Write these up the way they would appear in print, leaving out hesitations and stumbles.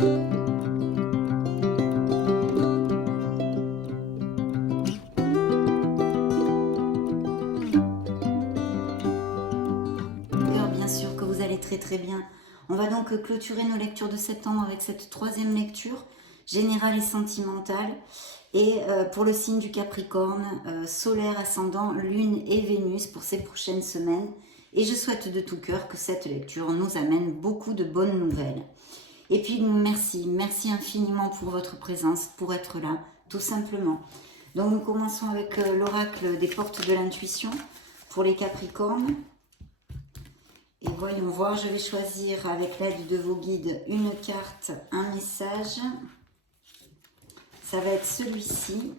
Bien sûr que vous allez très très bien. On va donc clôturer nos lectures de septembre avec cette troisième lecture, générale et sentimentale. Et pour le signe du Capricorne, solaire, ascendant, lune et Vénus pour ces prochaines semaines. Et je souhaite de tout cœur que cette lecture nous amène beaucoup de bonnes nouvelles. Et puis merci infiniment pour votre présence, pour être là, tout simplement. Donc nous commençons avec l'oracle des portes de l'intuition pour les Capricornes. Et voyons voir, je vais choisir avec l'aide de vos guides une carte, un message. Ça va être celui-ci.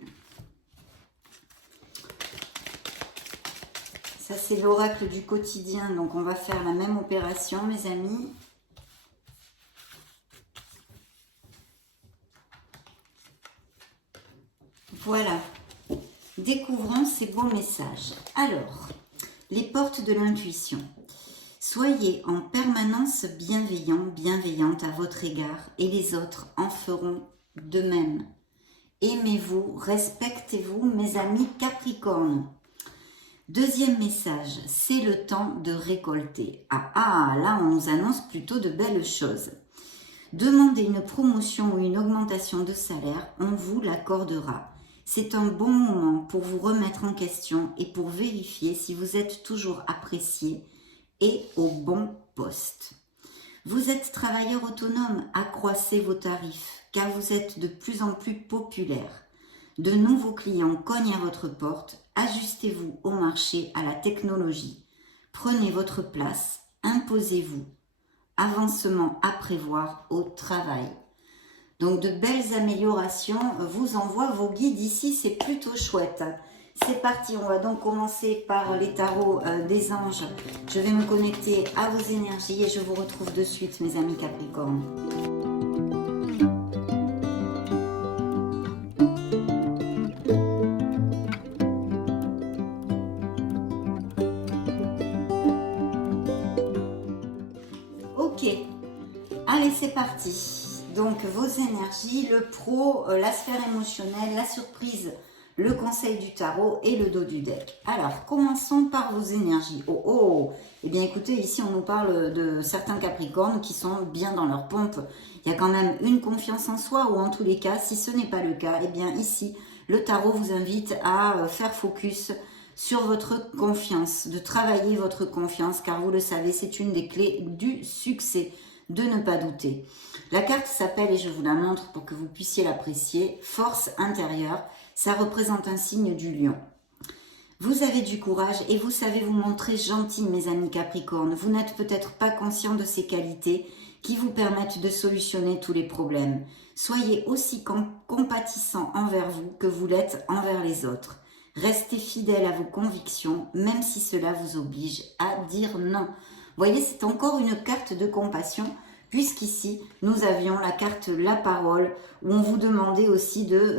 Ça, c'est l'oracle du quotidien, donc on va faire la même opération, mes amis. Voilà. Découvrons ces beaux messages. Alors, les portes de l'intuition. Soyez en permanence bienveillante à votre égard et les autres en feront de même. Aimez-vous, respectez-vous, mes amis Capricorne. Deuxième message, c'est le temps de récolter. Là on nous annonce plutôt de belles choses. Demandez une promotion ou une augmentation de salaire, on vous l'accordera. C'est un bon moment pour vous remettre en question et pour vérifier si vous êtes toujours apprécié et au bon poste. Vous êtes travailleur autonome, accroissez vos tarifs car vous êtes de plus en plus populaire. De nouveaux clients cognent à votre porte, ajustez-vous au marché, à la technologie. Prenez votre place, imposez-vous. Avancement à prévoir au travail. Donc de belles améliorations vous envoient vos guides ici, c'est plutôt chouette. C'est parti, on va donc commencer par les tarots des anges. Je vais me connecter à vos énergies et je vous retrouve de suite, mes amis Capricorne. Ok, allez, c'est parti. Donc vos énergies, le pro, la sphère émotionnelle, la surprise, le conseil du tarot et le dos du deck. Alors, commençons par vos énergies. Eh bien écoutez, ici on nous parle de certains Capricornes qui sont bien dans leur pompe. Il y a quand même une confiance en soi, ou en tous les cas, si ce n'est pas le cas, eh bien ici, le tarot vous invite à faire focus sur votre confiance, de travailler votre confiance, car vous le savez, c'est une des clés du succès, de ne pas douter. La carte s'appelle, et je vous la montre pour que vous puissiez l'apprécier, Force intérieure. Ça représente un signe du lion. Vous avez du courage et vous savez vous montrer gentil, mes amis Capricorne. Vous n'êtes peut-être pas conscient de ces qualités qui vous permettent de solutionner tous les problèmes. Soyez aussi compatissant envers vous que vous l'êtes envers les autres. Restez fidèle à vos convictions, même si cela vous oblige à dire non. Vous voyez, c'est encore une carte de compassion, puisqu'ici, nous avions la carte La Parole, où on vous demandait aussi d'être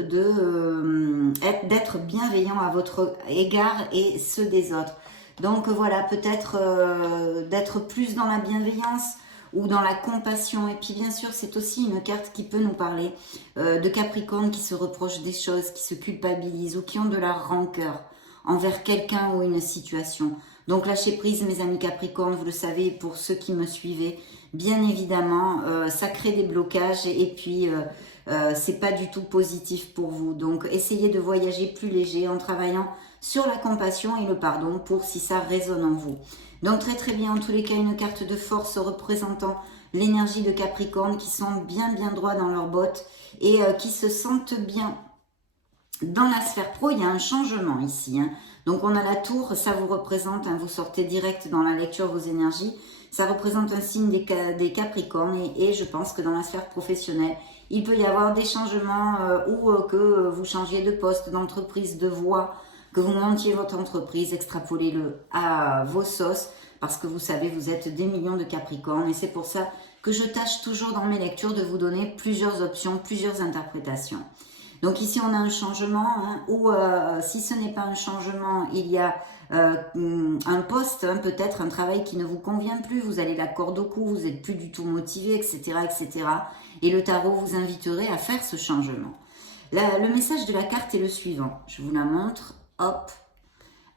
bienveillant à votre égard et ceux des autres. Donc voilà, peut-être d'être plus dans la bienveillance ou dans la compassion. Et puis bien sûr, c'est aussi une carte qui peut nous parler de Capricorne qui se reprochent des choses, qui se culpabilisent ou qui ont de la rancœur envers quelqu'un ou une situation. Donc lâchez prise, mes amis Capricorne, vous le savez, pour ceux qui me suivaient, bien évidemment, ça crée des blocages et puis c'est pas du tout positif pour vous. Donc essayez de voyager plus léger en travaillant sur la compassion et le pardon pour si ça résonne en vous. Donc très très bien, en tous les cas, une carte de force représentant l'énergie de Capricorne qui sont bien droits dans leurs bottes et qui se sentent bien. Dans la sphère pro, il y a un changement ici. Donc on a la tour, ça vous représente, vous sortez direct dans la lecture vos énergies, ça représente un signe des Capricornes et je pense que dans la sphère professionnelle, il peut y avoir des changements ou que vous changiez de poste, d'entreprise, de voie, que vous montiez votre entreprise, extrapolez-le à vos sauces, parce que vous savez, vous êtes des millions de Capricornes et c'est pour ça que je tâche toujours dans mes lectures de vous donner plusieurs options, plusieurs interprétations. Donc ici, on a un changement, ou si ce n'est pas un changement, il y a un poste, peut-être un travail qui ne vous convient plus, vous avez la corde au cou, vous n'êtes plus du tout motivé, etc., etc. et le tarot vous inviterait à faire ce changement. Le message de la carte est le suivant. Je vous la montre. Hop.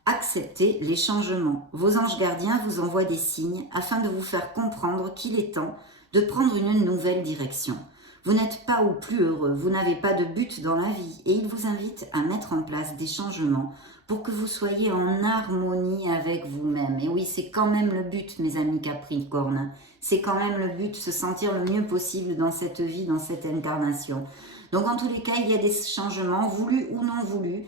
Acceptez les changements. Vos anges gardiens vous envoient des signes afin de vous faire comprendre qu'il est temps de prendre une nouvelle direction. Vous n'êtes pas ou plus heureux, vous n'avez pas de but dans la vie et ils vous invitent à mettre en place des changements pour que vous soyez en harmonie avec vous-même. Et oui, c'est quand même le but, mes amis Capricorne. C'est quand même le but, se sentir le mieux possible dans cette vie, dans cette incarnation. Donc en tous les cas, il y a des changements, voulus ou non voulus,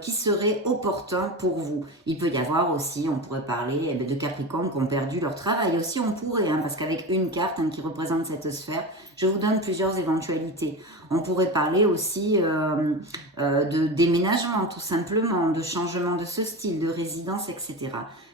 qui seraient opportuns pour vous. Il peut y avoir aussi, on pourrait parler de Capricorne qui ont perdu leur travail. Aussi, on pourrait, parce qu'avec une carte qui représente cette sphère, je vous donne plusieurs éventualités. On pourrait parler aussi de déménagement, tout simplement, de changement de ce style, de résidence, etc.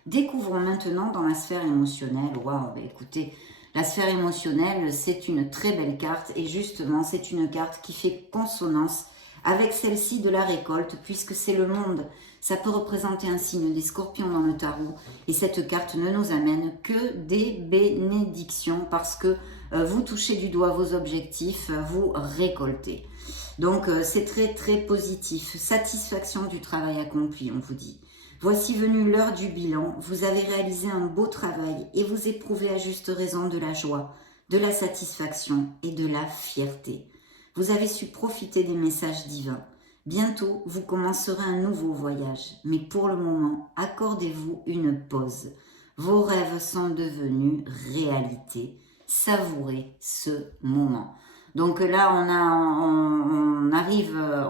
Découvrons maintenant dans la sphère émotionnelle. Waouh, écoutez, la sphère émotionnelle, c'est une très belle carte et justement, c'est une carte qui fait consonance avec celle-ci de la récolte, puisque c'est le monde. Ça peut représenter un signe des scorpions dans le tarot. Et cette carte ne nous amène que des bénédictions, parce que vous touchez du doigt vos objectifs, vous récoltez. Donc c'est très très positif. Satisfaction du travail accompli, on vous dit. Voici venue l'heure du bilan. Vous avez réalisé un beau travail et vous éprouvez à juste raison de la joie, de la satisfaction et de la fierté. Vous avez su profiter des messages divins. Bientôt, vous commencerez un nouveau voyage. Mais pour le moment, accordez-vous une pause. Vos rêves sont devenus réalité. Savourez ce moment. Donc là,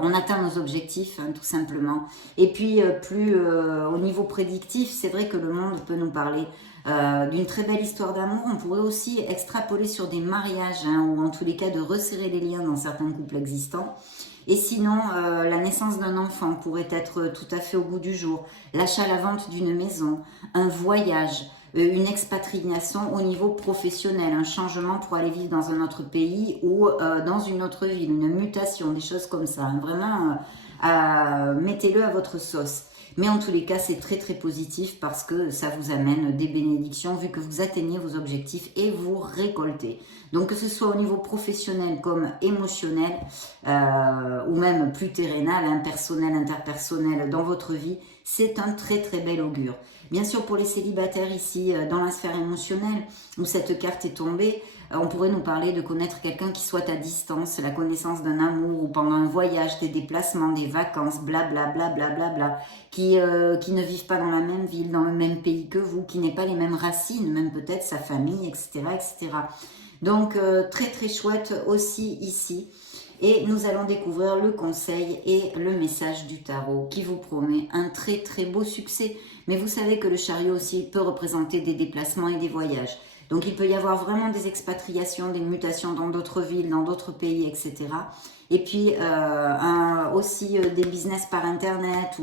on atteint nos objectifs, tout simplement. Et puis, au niveau prédictif, c'est vrai que le monde peut nous parler d'une très belle histoire d'amour. On pourrait aussi extrapoler sur des mariages, ou en tous les cas de resserrer les liens dans certains couples existants. Et sinon, la naissance d'un enfant pourrait être tout à fait au goût du jour. L'achat, la vente d'une maison, un voyage, une expatriation au niveau professionnel, un changement pour aller vivre dans un autre pays ou dans une autre ville, une mutation, des choses comme ça. Vraiment, mettez-le à votre sauce. Mais en tous les cas, c'est très très positif parce que ça vous amène des bénédictions vu que vous atteignez vos objectifs et vous récoltez. Donc que ce soit au niveau professionnel comme émotionnel ou même plus terrénal, personnel, interpersonnel dans votre vie, c'est un très très bel augure. Bien sûr, pour les célibataires ici, dans la sphère émotionnelle, où cette carte est tombée, on pourrait nous parler de connaître quelqu'un qui soit à distance, la connaissance d'un amour ou pendant un voyage, des déplacements, des vacances, blablabla, blablabla, qui ne vivent pas dans la même ville, dans le même pays que vous, qui n'aient pas les mêmes racines, même peut-être sa famille, etc. etc. Donc, très très chouette aussi ici. Et nous allons découvrir le conseil et le message du tarot qui vous promet un très très beau succès. Mais vous savez que le chariot aussi peut représenter des déplacements et des voyages. Donc il peut y avoir vraiment des expatriations, des mutations dans d'autres villes, dans d'autres pays, etc. Et puis aussi des business par internet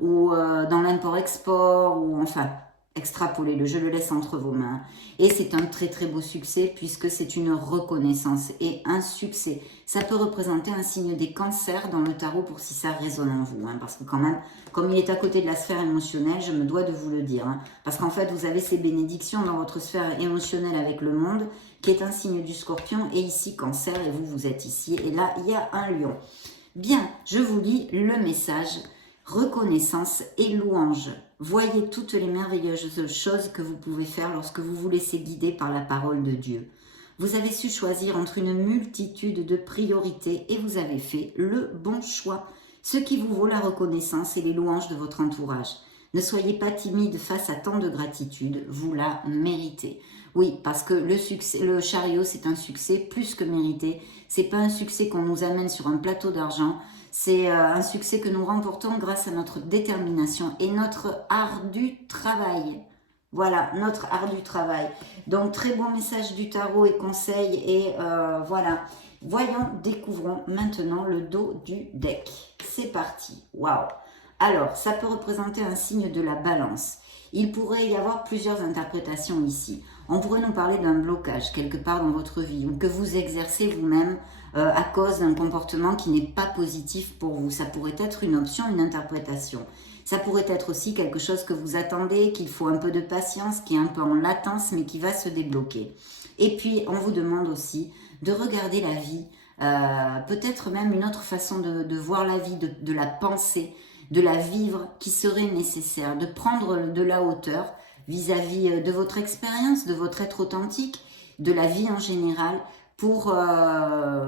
ou dans l'import-export, ou enfin, extrapolez-le, je le laisse entre vos mains. Et c'est un très très beau succès puisque c'est une reconnaissance et un succès. Ça peut représenter un signe des cancers dans le tarot pour si ça résonne en vous. Parce que quand même, comme il est à côté de la sphère émotionnelle, je me dois de vous le dire. Parce qu'en fait, vous avez ces bénédictions dans votre sphère émotionnelle avec le monde, qui est un signe du scorpion, et ici cancer, et vous êtes ici. Et là, il y a un lion. Bien, je vous lis le message. Reconnaissance et louange. Voyez toutes les merveilleuses choses que vous pouvez faire lorsque vous vous laissez guider par la parole de Dieu. Vous avez su choisir entre une multitude de priorités et vous avez fait le bon choix, ce qui vous vaut la reconnaissance et les louanges de votre entourage. Ne soyez pas timide face à tant de gratitude, vous la méritez. Oui, parce que le chariot, c'est un succès plus que mérité. C'est pas un succès qu'on nous amène sur un plateau d'argent. C'est un succès que nous remportons grâce à notre détermination et notre ardu travail. Voilà, notre ardu travail. Donc, très bon message du tarot et conseil. Et voilà, voyons, découvrons maintenant le dos du deck. C'est parti. Waouh! Alors, ça peut représenter un signe de la balance. Il pourrait y avoir plusieurs interprétations ici. On pourrait nous parler d'un blocage quelque part dans votre vie ou que vous exercez vous-même à cause d'un comportement qui n'est pas positif pour vous. Ça pourrait être une option, une interprétation. Ça pourrait être aussi quelque chose que vous attendez, qu'il faut un peu de patience, qui est un peu en latence mais qui va se débloquer. Et puis, on vous demande aussi de regarder la vie, peut-être même une autre façon de voir la vie, de la penser, de la vivre qui serait nécessaire, de prendre de la hauteur vis-à-vis de votre expérience, de votre être authentique, de la vie en général, pour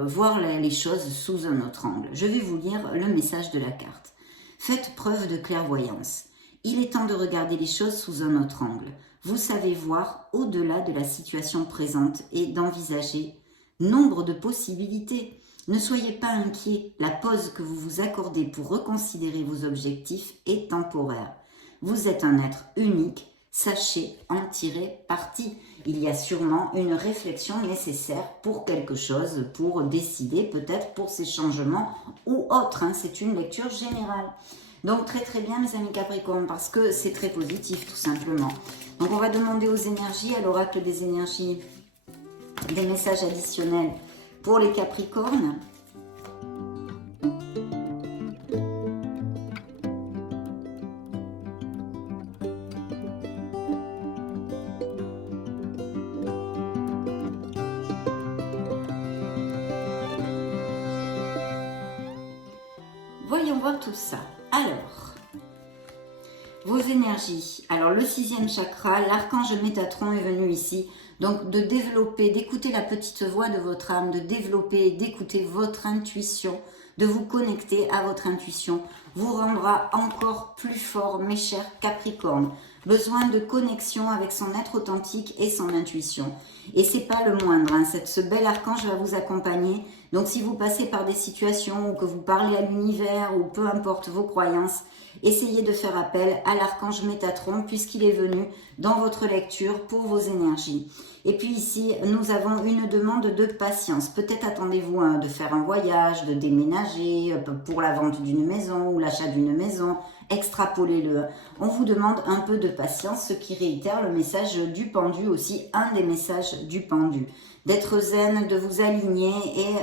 voir les choses sous un autre angle. Je vais vous lire le message de la carte. Faites preuve de clairvoyance. Il est temps de regarder les choses sous un autre angle. Vous savez voir au-delà de la situation présente et d'envisager nombre de possibilités. Ne soyez pas inquiets, la pause que vous vous accordez pour reconsidérer vos objectifs est temporaire. Vous êtes un être unique, sachez en tirer parti. Il y a sûrement une réflexion nécessaire pour quelque chose, pour décider peut-être pour ces changements ou autres. C'est une lecture générale. Donc très très bien mes amis Capricorne, parce que c'est très positif tout simplement. Donc on va demander aux énergies, à l'oracle des énergies, des messages additionnels pour les Capricornes. Voyons voir tout ça. Alors, vos énergies. Alors, le 6e chakra, l'archange Métatron est venu ici. Donc, de développer, d'écouter la petite voix de votre âme, de développer, d'écouter votre intuition, de vous connecter à votre intuition, vous rendra encore plus fort, mes chers Capricornes. Besoin de connexion avec son être authentique et son intuition. Et c'est pas le moindre, ce bel archange va vous accompagner. Donc si vous passez par des situations ou que vous parlez à l'univers ou peu importe vos croyances, essayez de faire appel à l'archange Métatron puisqu'il est venu dans votre lecture pour vos énergies. Et puis ici, nous avons une demande de patience. Peut-être attendez-vous de faire un voyage, de déménager pour la vente d'une maison ou l'achat d'une maison. Extrapolez-le. On vous demande un peu de patience, ce qui réitère le message du pendu aussi, un des messages du pendu. D'être zen, de vous aligner et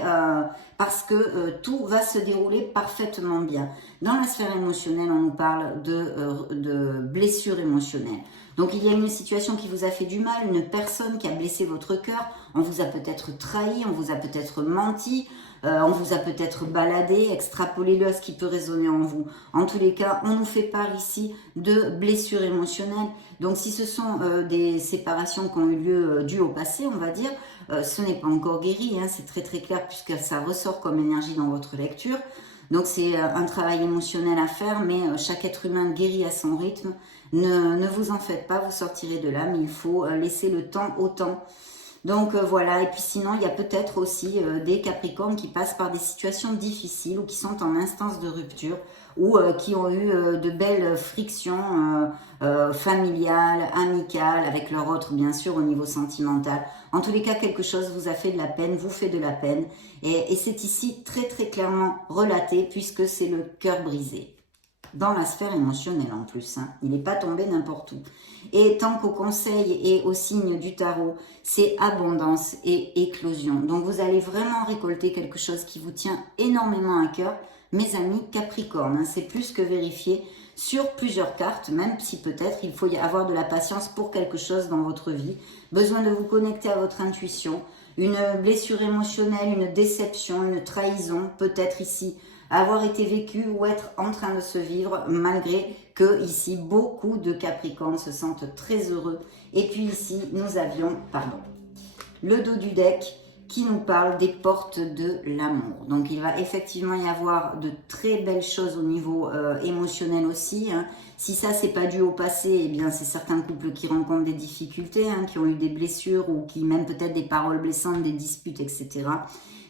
parce que tout va se dérouler parfaitement bien. Dans la sphère émotionnelle, on nous parle de blessures émotionnelles. Donc il y a une situation qui vous a fait du mal, une personne qui a blessé votre cœur, on vous a peut-être trahi, on vous a peut-être menti, on vous a peut-être baladé, extrapolez-le à ce qui peut résonner en vous. En tous les cas, on nous fait part ici de blessures émotionnelles. Donc si ce sont des séparations qui ont eu lieu dues au passé, on va dire, ce n'est pas encore guéri, c'est très très clair puisque ça ressort comme énergie dans votre lecture. Donc c'est un travail émotionnel à faire, mais chaque être humain guérit à son rythme. Ne vous en faites pas, vous sortirez de là, mais il faut laisser le temps au temps. Donc voilà, et puis sinon il y a peut-être aussi des Capricornes qui passent par des situations difficiles ou qui sont en instance de rupture ou qui ont eu de belles frictions familiales, amicales, avec leur autre bien sûr au niveau sentimental. En tous les cas, quelque chose vous a fait de la peine, vous fait de la peine et c'est ici très très clairement relaté puisque c'est le cœur brisé. Dans la sphère émotionnelle en plus, il n'est pas tombé n'importe où. Et tant qu'au conseil et au signe du tarot, c'est abondance et éclosion. Donc vous allez vraiment récolter quelque chose qui vous tient énormément à cœur, mes amis Capricorne. C'est plus que vérifié sur plusieurs cartes, même si peut-être il faut y avoir de la patience pour quelque chose dans votre vie. Besoin de vous connecter à votre intuition, une blessure émotionnelle, une déception, une trahison, peut-être ici avoir été vécu ou être en train de se vivre, malgré que ici beaucoup de Capricornes se sentent très heureux. Et puis ici nous avions, le dos du deck qui nous parle des portes de l'amour. Donc il va effectivement y avoir de très belles choses au niveau émotionnel aussi. Si ça c'est pas dû au passé, eh bien c'est certains couples qui rencontrent des difficultés, qui ont eu des blessures ou qui même peut-être des paroles blessantes, des disputes, etc.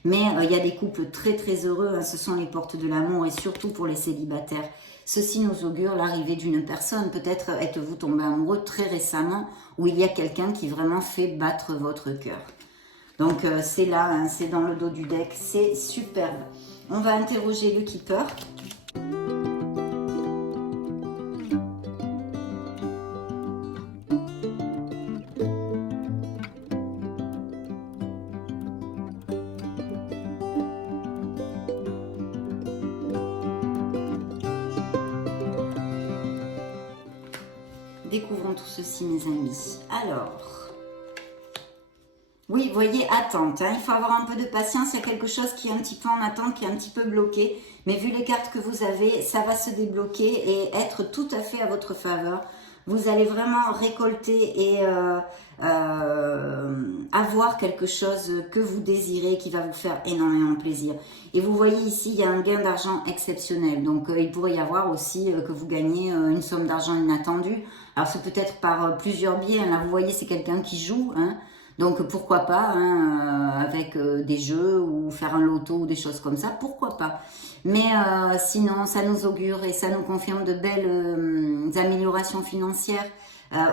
Mais il y a des couples très très heureux, ce sont les portes de l'amour et surtout pour les célibataires. Ceci nous augure l'arrivée d'une personne. Peut-être êtes-vous tombé amoureux très récemment où il y a quelqu'un qui vraiment fait battre votre cœur. Donc c'est là, c'est dans le dos du deck, c'est superbe. On va interroger le keeper. Découvrons tout ceci, mes amis. Alors, Oui, vous voyez, attente. Hein. Il faut avoir un peu de patience. Il y a quelque chose qui est un petit peu en attente, qui est un petit peu bloqué. Mais vu les cartes que vous avez, ça va se débloquer et être tout à fait à votre faveur. Vous allez vraiment récolter et avoir quelque chose que vous désirez, qui va vous faire énormément plaisir. Et vous voyez ici, il y a un gain d'argent exceptionnel. Donc, il pourrait y avoir aussi que vous gagnez une somme d'argent inattendue. Alors, c'est peut-être par plusieurs biais. Hein. Là, vous voyez, c'est quelqu'un qui joue. Hein. Donc pourquoi pas, hein, avec des jeux ou faire un loto ou des choses comme ça, pourquoi pas. Mais sinon, ça nous augure et ça nous confirme de belles améliorations financières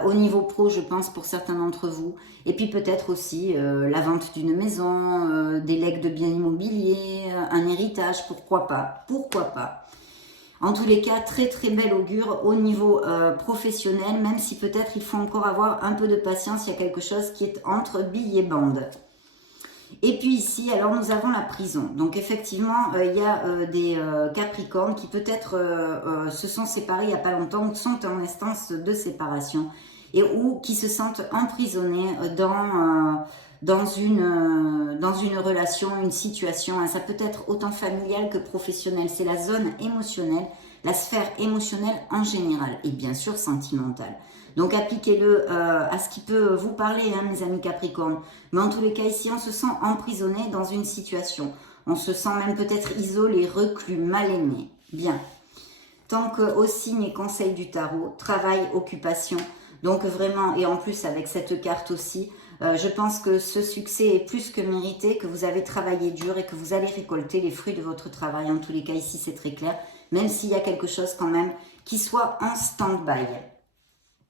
au niveau pro, je pense, pour certains d'entre vous. Et puis peut-être aussi la vente d'une maison, des legs de biens immobiliers, un héritage, pourquoi pas, pourquoi pas. En tous les cas, très très bel augure au niveau professionnel, même si peut-être il faut encore avoir un peu de patience, il y a quelque chose qui est entre billes et bandes. Et puis ici, alors nous avons la prison. Donc effectivement, il y a des Capricornes qui peut-être se sont séparés il n'y a pas longtemps, ou sont en instance de séparation, et ou qui se sentent emprisonnés dans une relation, une situation. Hein. Ça peut être autant familial que professionnel. C'est la zone émotionnelle, la sphère émotionnelle en général, et bien sûr sentimentale. Donc appliquez-le à ce qui peut vous parler, hein, mes amis Capricornes. Mais en tous les cas, ici, on se sent emprisonné dans une situation. On se sent même peut-être isolé, reclus, mal aimé. Bien. Tant qu'au signe et conseil du tarot, travail, occupation. Donc vraiment, et en plus avec cette carte aussi, je pense que ce succès est plus que mérité, que vous avez travaillé dur et que vous allez récolter les fruits de votre travail. En tous les cas, ici, c'est très clair. Même s'il y a quelque chose quand même qui soit en stand-by,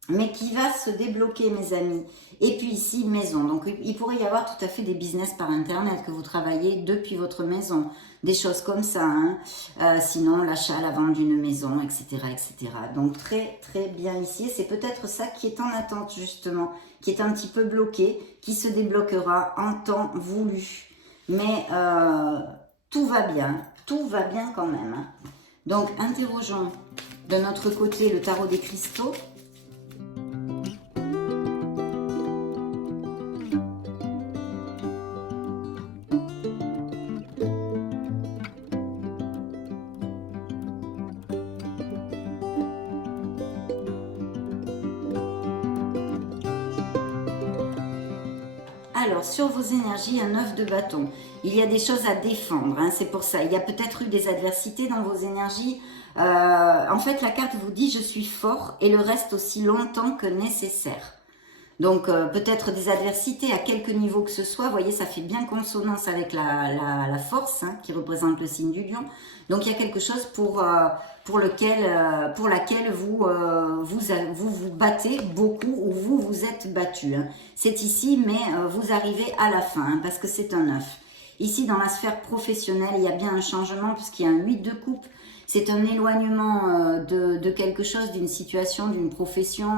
mais qui va se débloquer, mes amis. Et puis ici, maison. Donc, il pourrait y avoir tout à fait des business par Internet, que vous travaillez depuis votre maison. Des choses comme ça. Hein. Sinon, l'achat, la vente d'une maison, etc., etc. Donc, très, très bien ici. C'est peut-être ça qui est en attente, justement, qui est un petit peu bloqué, qui se débloquera en temps voulu. Mais tout va bien quand même. Hein. Donc, interrogeons de notre côté le tarot des cristaux. Alors, sur vos énergies, un 9 de bâton. Il y a des choses à défendre, hein, c'est pour ça. Il y a peut-être eu des adversités dans vos énergies. En fait, la carte vous dit « je suis fort » et le reste aussi longtemps que nécessaire. Donc, peut-être des adversités à quelque niveau que ce soit. Vous voyez, ça fait bien consonance avec la force, hein, qui représente le signe du lion. Donc, il y a quelque chose pour laquelle vous battez beaucoup ou vous vous êtes battu. Hein. C'est ici, mais vous arrivez à la fin, hein, parce que c'est un 9. Ici, dans la sphère professionnelle, il y a bien un changement, puisqu'il y a un 8 de coupe. C'est un éloignement de quelque chose, d'une situation, d'une profession,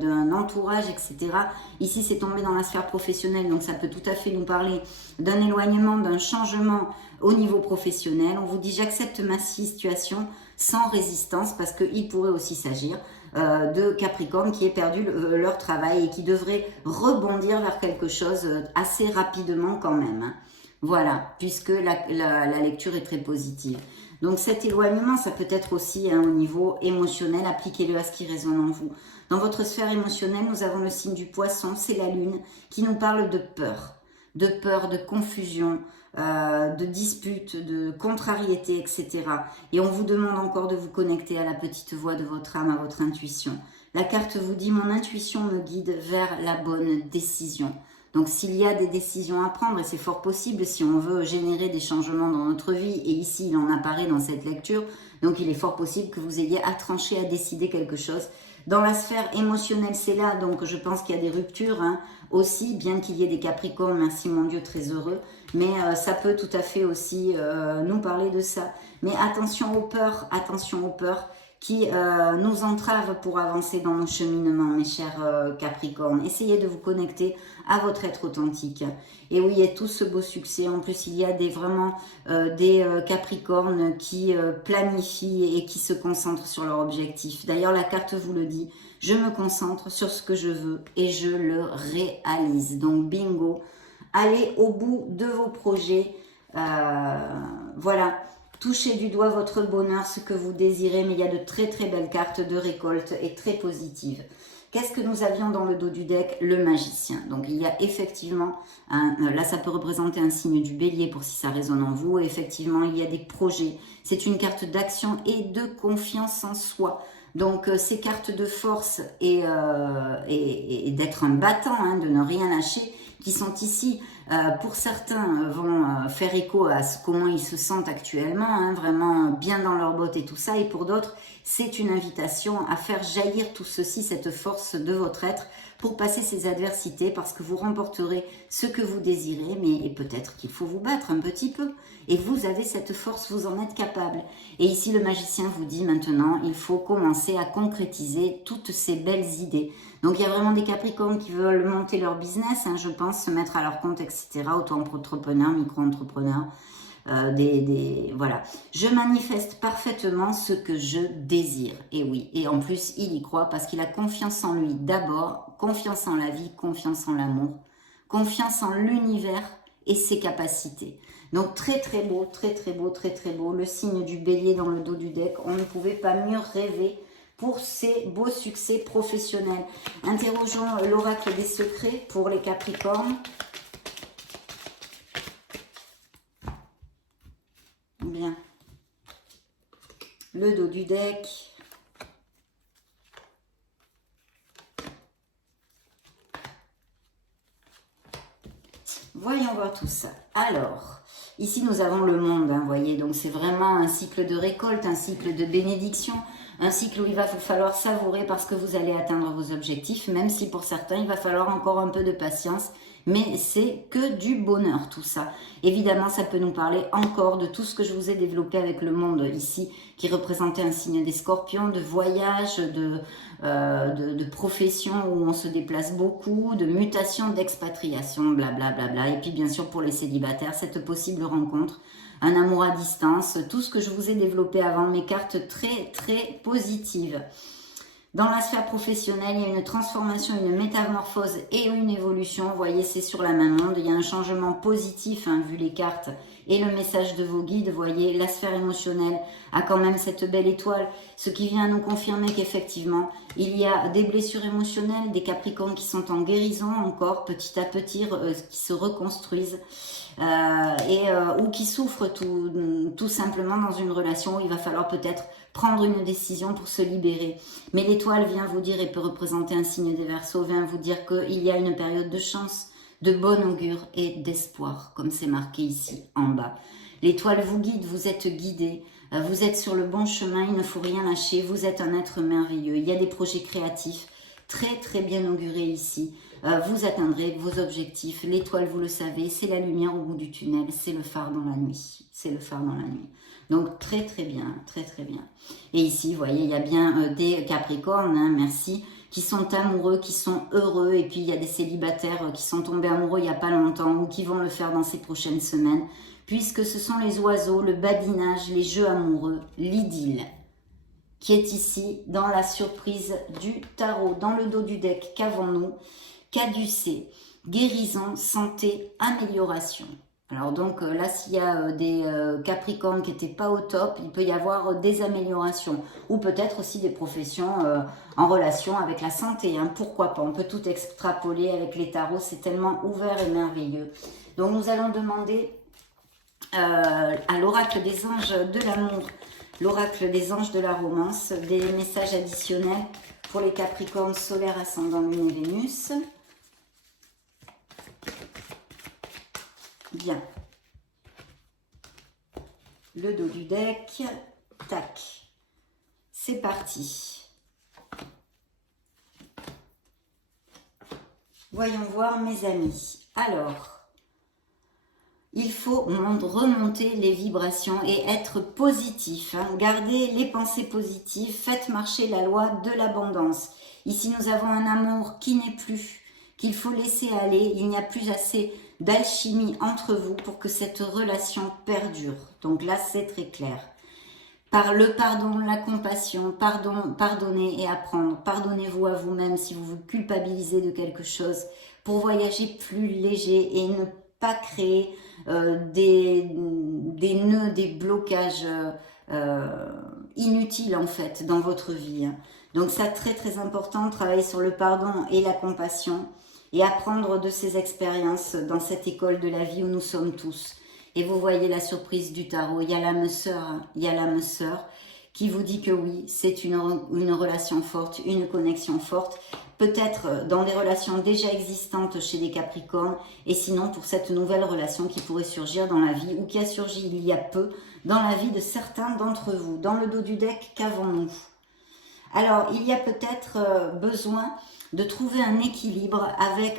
d'un entourage, etc. Ici, c'est tombé dans la sphère professionnelle, donc ça peut tout à fait nous parler d'un éloignement, d'un changement au niveau professionnel. On vous dit « j'accepte ma situation sans résistance » parce qu'il pourrait aussi s'agir de Capricorne qui aient perdu leur travail et qui devraient rebondir vers quelque chose assez rapidement quand même. Hein. Voilà, puisque la lecture est très positive. Donc cet éloignement, ça peut être aussi hein, au niveau émotionnel, appliquez-le à ce qui résonne en vous. Dans votre sphère émotionnelle, nous avons le signe du poisson, c'est la lune, qui nous parle de peur, de confusion, de dispute, de contrariété, etc. Et on vous demande encore de vous connecter à la petite voix de votre âme, à votre intuition. La carte vous dit « mon intuition me guide vers la bonne décision ». Donc s'il y a des décisions à prendre, et c'est fort possible si on veut générer des changements dans notre vie, et ici il en apparaît dans cette lecture, donc il est fort possible que vous ayez à trancher, à décider quelque chose. Dans la sphère émotionnelle, c'est là, donc je pense qu'il y a des ruptures hein, aussi, bien qu'il y ait des Capricornes, merci mon Dieu, très heureux, mais ça peut tout à fait aussi nous parler de ça. Mais attention aux peurs qui nous entravent pour avancer dans nos cheminements, mes chers Capricornes. Essayez de vous connecter à votre être authentique. Et oui, il y a tout ce beau succès. En plus, il y a vraiment des Capricornes qui planifient et qui se concentrent sur leur objectif. D'ailleurs, la carte vous le dit, je me concentre sur ce que je veux et je le réalise. Donc, bingo, allez au bout de vos projets. Voilà, touchez du doigt votre bonheur, ce que vous désirez, mais il y a de très très belles cartes de récolte et très positives. Qu'est-ce que nous avions dans le dos du deck? Le magicien. Donc il y a effectivement, là ça peut représenter un signe du bélier pour si ça résonne en vous. Et effectivement, il y a des projets. C'est une carte d'action et de confiance en soi. Donc ces cartes de force et d'être un battant, hein, de ne rien lâcher, qui sont ici, pour certains vont faire écho à comment ils se sentent actuellement, hein, vraiment bien dans leurs bottes et tout ça, et pour d'autres, c'est une invitation à faire jaillir tout ceci, cette force de votre être, pour passer ces adversités, parce que vous remporterez ce que vous désirez, mais peut-être qu'il faut vous battre un petit peu, et vous avez cette force, vous en êtes capable. Et ici, le magicien vous dit maintenant, il faut commencer à concrétiser toutes ces belles idées. Donc, il y a vraiment des Capricornes qui veulent monter leur business, hein, je pense, se mettre à leur compte, etc., auto-entrepreneurs, micro-entrepreneurs, voilà. Je manifeste parfaitement ce que je désire. Et oui, et en plus, il y croit parce qu'il a confiance en lui d'abord, confiance en la vie, confiance en l'amour, confiance en l'univers et ses capacités. Donc très très beau, très très beau, très très beau. Le signe du bélier dans le dos du deck, on ne pouvait pas mieux rêver pour ces beaux succès professionnels. Interrogeons l'oracle des secrets pour les Capricornes. Bien. Le dos du deck. Voyons voir tout ça. Alors, ici nous avons le monde, hein, voyez, donc c'est vraiment un cycle de récolte, un cycle de bénédiction, un cycle où il va vous falloir savourer parce que vous allez atteindre vos objectifs, même si pour certains il va falloir encore un peu de patience, mais c'est que du bonheur tout ça. Évidemment, ça peut nous parler encore de tout ce que je vous ai développé avec le monde ici, qui représentait un signe des scorpions, de voyage, de profession où on se déplace beaucoup, de mutation, d'expatriation, blablabla. Et puis bien sûr pour les célibataires, cette possible rencontre, un amour à distance, tout ce que je vous ai développé avant, mes cartes très très positives. Dans la sphère professionnelle, il y a une transformation, une métamorphose et une évolution. Vous voyez, c'est sur la même onde. Il y a un changement positif, hein, vu les cartes et le message de vos guides. Vous voyez, la sphère émotionnelle a quand même cette belle étoile, ce qui vient nous confirmer qu'effectivement, il y a des blessures émotionnelles, des Capricornes qui sont en guérison encore, petit à petit, qui se reconstruisent. Ou qui souffrent tout simplement dans une relation où il va falloir peut-être prendre une décision pour se libérer. Mais l'étoile vient vous dire, et peut représenter un signe des Verseaux, vient vous dire qu'il y a une période de chance, de bon augure et d'espoir, comme c'est marqué ici en bas. L'étoile vous guide, vous êtes guidé, vous êtes sur le bon chemin, il ne faut rien lâcher, vous êtes un être merveilleux. Il y a des projets créatifs très très bien augurés ici. Vous atteindrez vos objectifs. L'étoile, vous le savez, c'est la lumière au bout du tunnel, c'est le phare dans la nuit. C'est le phare dans la nuit. Donc très très bien, très très bien. Et ici, vous voyez, il y a bien des Capricornes, hein, merci, qui sont amoureux, qui sont heureux. Et puis il y a des célibataires qui sont tombés amoureux il n'y a pas longtemps ou qui vont le faire dans ces prochaines semaines. Puisque ce sont les oiseaux, le badinage, les jeux amoureux, l'idylle, qui est ici dans la surprise du tarot. Dans le dos du deck, qu'avons-nous? Caducée, guérison, santé, amélioration. Alors donc là, s'il y a des Capricornes qui n'étaient pas au top, il peut y avoir des améliorations. Ou peut-être aussi des professions en relation avec la santé. Hein. Pourquoi pas? On peut tout extrapoler avec les tarots, c'est tellement ouvert et merveilleux. Donc nous allons demander à l'oracle des anges de l'amour, l'oracle des anges de la romance, des messages additionnels pour les Capricornes solaires, ascendant Lune et Vénus. Bien. Le dos du deck. Tac. C'est parti. Voyons voir mes amis. Alors, il faut remonter les vibrations et être positif. Hein. Gardez les pensées positives. Faites marcher la loi de l'abondance. Ici, nous avons un amour qui n'est plus, qu'il faut laisser aller. Il n'y a plus assez d'alchimie entre vous pour que cette relation perdure. Donc là, c'est très clair. Par le pardon, la compassion, pardonnez et apprendre. Pardonnez-vous à vous-même si vous vous culpabilisez de quelque chose pour voyager plus léger et ne pas créer des nœuds, des blocages inutiles en fait dans votre vie. Donc ça, très très important, travailler sur le pardon et la compassion et apprendre de ces expériences dans cette école de la vie où nous sommes tous. Et vous voyez la surprise du tarot, il y a l'âme sœur, il y a l'âme sœur qui vous dit que oui, c'est une relation forte, une connexion forte, peut-être dans des relations déjà existantes chez les Capricornes, et sinon pour cette nouvelle relation qui pourrait surgir dans la vie, ou qui a surgi il y a peu dans la vie de certains d'entre vous. Dans le dos du deck, qu'avons-nous? Alors, il y a peut-être besoin de trouver un équilibre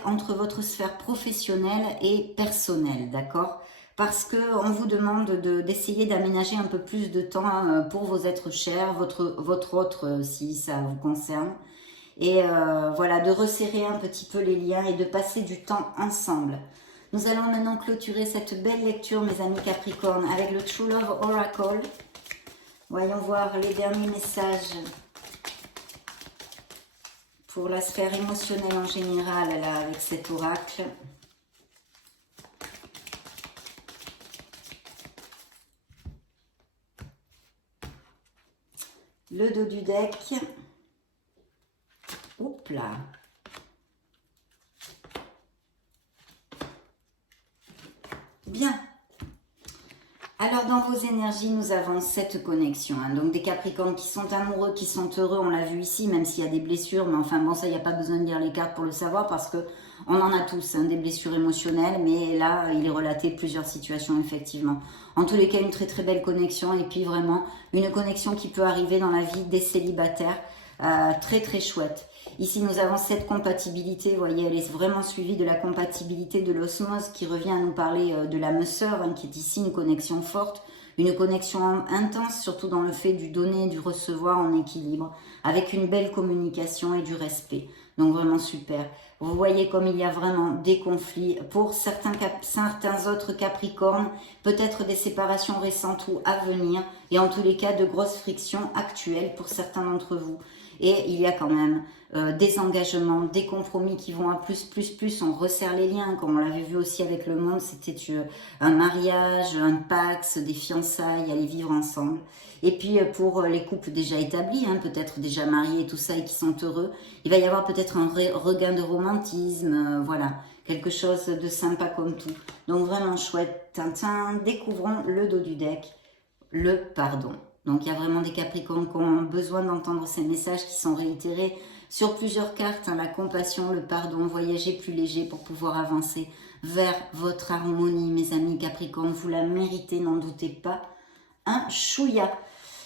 entre votre sphère professionnelle et personnelle, d'accord? Parce qu'on vous demande d'essayer d'aménager un peu plus de temps pour vos êtres chers, votre autre si ça vous concerne. Et voilà, de resserrer un petit peu les liens et de passer du temps ensemble. Nous allons maintenant clôturer cette belle lecture, mes amis Capricornes, avec le True Love Oracle. Voyons voir les derniers messages pour la sphère émotionnelle en général, là, avec cet oracle. Le dos du deck. Oups là. Bien. Alors dans vos énergies, nous avons cette connexion. Hein. Donc des Capricornes qui sont amoureux, qui sont heureux, on l'a vu ici, même s'il y a des blessures. Mais enfin bon, ça, il n'y a pas besoin de lire les cartes pour le savoir parce que on en a tous, hein, des blessures émotionnelles. Mais là, il est relaté plusieurs situations, effectivement. En tous les cas, une très très belle connexion. Et puis vraiment, une connexion qui peut arriver dans la vie des célibataires. Très très chouette. Ici nous avons cette compatibilité, vous voyez, elle est vraiment suivie de la compatibilité de l'osmose qui revient à nous parler de l'âme sœur, hein, qui est ici une connexion forte, une connexion intense, surtout dans le fait du donner et du recevoir en équilibre, avec une belle communication et du respect. Donc vraiment super. Vous voyez comme il y a vraiment des conflits. Pour certains autres Capricornes, peut-être des séparations récentes ou à venir, et en tous les cas de grosses frictions actuelles pour certains d'entre vous. Et il y a quand même des engagements, des compromis qui vont à plus. On resserre les liens, comme on l'avait vu aussi avec le monde, c'était un mariage, un pax, des fiançailles, aller vivre ensemble. Et puis pour les couples déjà établis, hein, peut-être déjà mariés et tout ça et qui sont heureux, il va y avoir peut-être un regain de romantisme, voilà, quelque chose de sympa comme tout. Donc vraiment chouette, Tintin, découvrons le dos du deck, le pardon. Donc il y a vraiment des Capricornes qui ont besoin d'entendre ces messages qui sont réitérés sur plusieurs cartes, hein, la compassion, le pardon, voyager plus léger pour pouvoir avancer vers votre harmonie, mes amis Capricornes, vous la méritez, n'en doutez pas, un chouïa.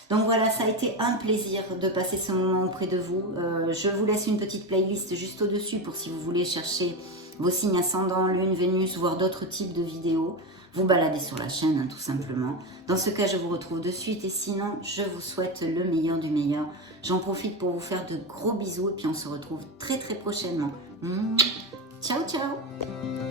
Donc voilà, ça a été un plaisir de passer ce moment auprès de vous. Je vous laisse une petite playlist juste au-dessus pour si vous voulez chercher vos signes ascendants, Lune, Vénus, voire d'autres types de vidéos. Vous baladez sur la chaîne, hein, tout simplement. Dans ce cas, je vous retrouve de suite. Et sinon, je vous souhaite le meilleur du meilleur. J'en profite pour vous faire de gros bisous. Et puis, on se retrouve très, très prochainement. Ciao, ciao!